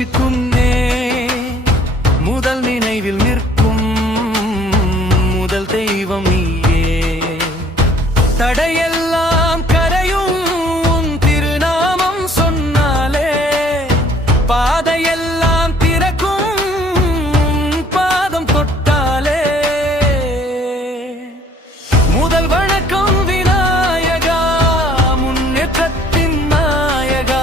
மூச்சுக்குன்னே முதல் நினைவில் நிற்கும் முதல் தெய்வம் நீயே. தடையெல்லாம் கரையும் உன் திருநாமம் சொன்னாலே, பாதையெல்லாம் திறக்கும் பாதம் தொட்டாலே. முதல் வணக்கம் விநாயகா, முன்னேற்றத்தின் நாயகா.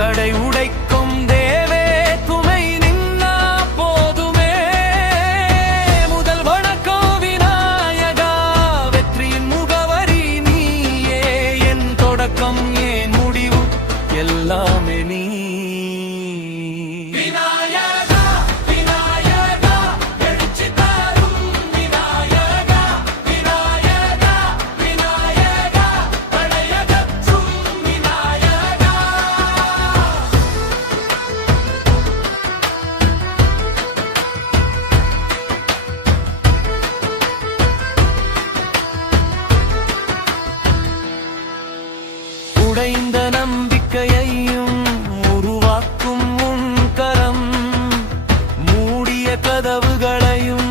தடை உடைக்கும் தேவே, துணை நின்னா போதுமே. முதல் வணக்கம் விநாயகா, வெற்றியின் முகவரி நீயே. என் தொடக்கம் என் முடிவு எல்லாமே நீ. விநாயகா விநாயகா, எழுச்சி தரும் விநாயகா. விநாயகா விநாயகா, தடையகற்றும் விநாயகா. உடைந்த நம்பிக்கையையும் உருவாக்கும் உன் கரம், மூடிய கதவுகளையும்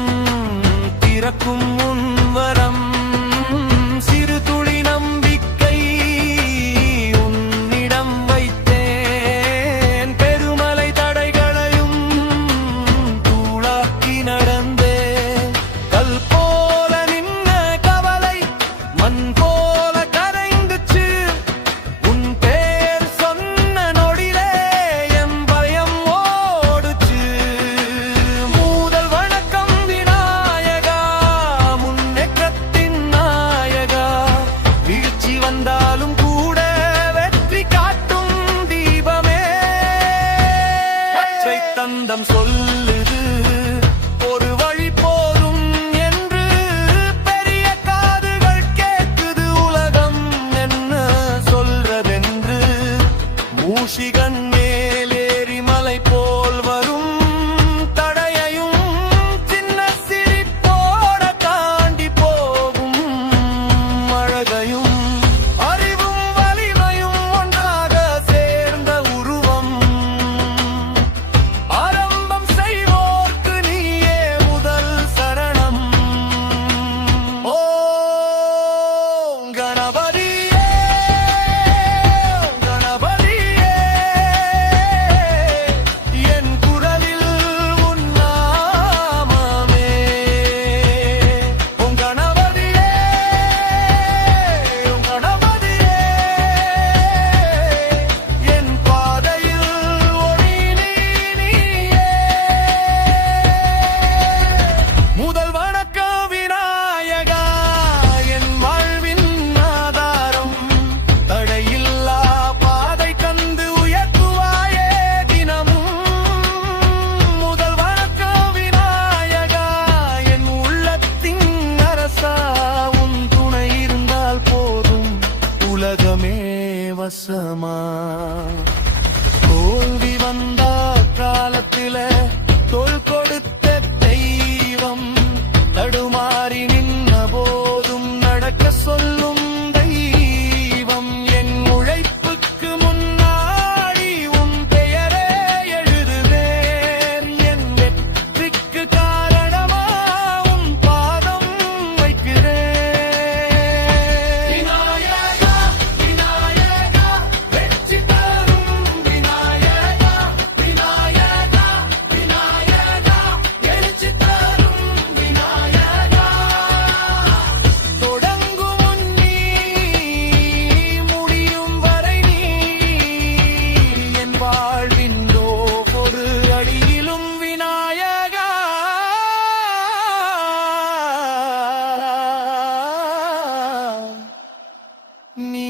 திறக்கும் உன் வரம். சிறு துளி நம்பிக்கை உன்னிடம் வைத்தேன், பெருமலை தடைகளையும் தூளாக்கி நடந்தேன். கல் போல நின்ன கவலை மண் போல கரைந்துச்சு. உன் பேர் சொன்ன நொடிலே என் பயம் ஓடுச்சு. முதல் வணக்கம் விநாயகா, முன்னேற்றத்தின் நாயகா. வீழ்ச்சி வந்தாலும் கூட வெற்றி காட்டும் தீபமே. பச்சை தந்தம் சொல்லுது ஒரு வழி போதும் என்று, பெரிய காதுகள் கேட்குது உலகம் என்ன சொல்றதென்று. மூஷிகன் மேலேறி மலை போல் வரும் தடையையும் சின்ன சிரிப்போட தாண்டி போகும் அழகையும். அறிவும் வலிமையும் ஒன்றாக சேர்ந்த உருவம். ஆரம்பம் செய்வோர்க்கு நீயே முதல் சரணம். ஓம் கணபதியே கணபதியே, என் குரலில் உன் நாமமே. ஓம் கணபதியே கணபதியே, என் பாதையில் ஒளி நீயே. முதல் வணக்கம் விநாயகா, என் வாழ்வின் ஆதாரம். தடையில்லா பாதை தந்து உயர்த்துவாயே தினமும். முதல் வணக்கம் விநாயகா, என் உள்ளத்தின் அரசா. உன் துணை இருந்தால் போதும், உலகமே வசமா. தோல்வி வந்த காலத்தில தோள் கொடுத்த தெய்வம், தடுமாறி நின்ன போதும் நடக்க சொல்லும் தெய்வம். என் உழைப்புக்கு முன்னாடி உன் பெயரே எழுதுவேன். என் வெற்றிக்கு காரணமா உன் பாதம் வைக்கிறேன். விநாயகா விநாயகா, வெற்றி தரும் விநாயகா. விநாயகா விநாயகா, எழுச்சி தரும் விநாயகா. தொடங்கும் முன் நீ, முடியும் வரை நீ. என் வாழ்வின் ஒவ்வொரு அடியிலும் விநாயகா நீ.